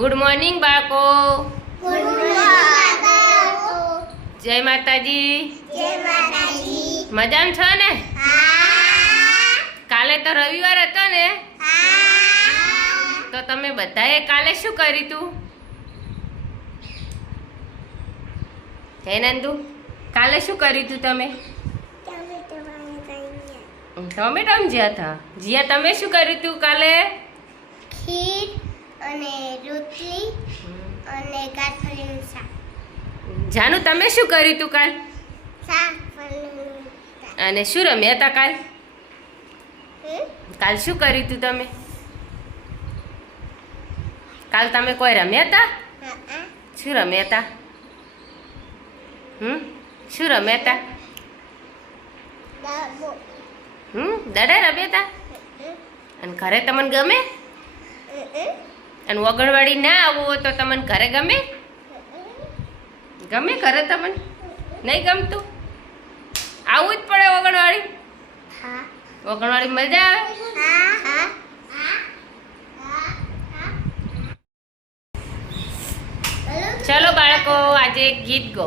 Good morning બાળકો. જય માતાજી. મજામાં છો ને? કાલે તો રવિવાર હતો ને? તો તમે બધાએ કાલે શું કર્યું તું? હે નંદુ કાલે શું કર્યું તું તમે? ટોમેટો જ્યાં હતા. જીયા તમે શું કર્યું તું કાલે? ખીર અને અને કાઠફળીનું શાક જાનુ તમે શું કર્યું તું કાલ? અને શું રમ્યા હતા કાલ? કાલ શું કર્યું તું તમે? કાલ તમે કોઈ રમ્યા હતા શું રમ્યા હતા હમ? શું રમ્યા હતા હમ? દાદા રમ્યા હતા અને ઘરે તમને ગમે? અને વગણવાડી ના આવવું હોય તો તમને ઘરે ગમે? ગમે ઘરે તમને? નહીં ગમતું? આવવું જ પડે વગણવાડી હા વગણવાડી મજા આવે? ચલો બાળકો, આજે ગીત ગો.